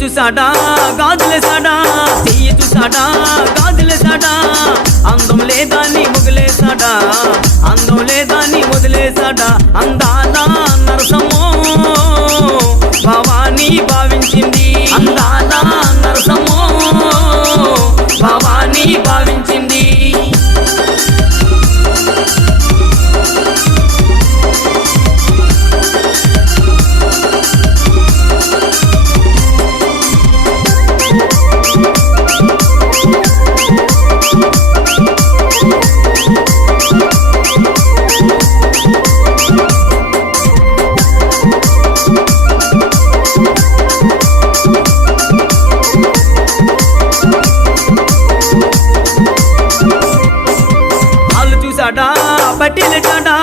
చూసాడా గాజులేసాడా, చెయ్యి చూసాడా గాజులేసాడా, అందం లేదా నీ మొదలేసాడా, అందం లేదా నీ మొదలేసాడా. అందాల నరసమో భవానీ భావించింది, అందాల నరసమో భవానీ భావించింది. పట్టిలేచాడా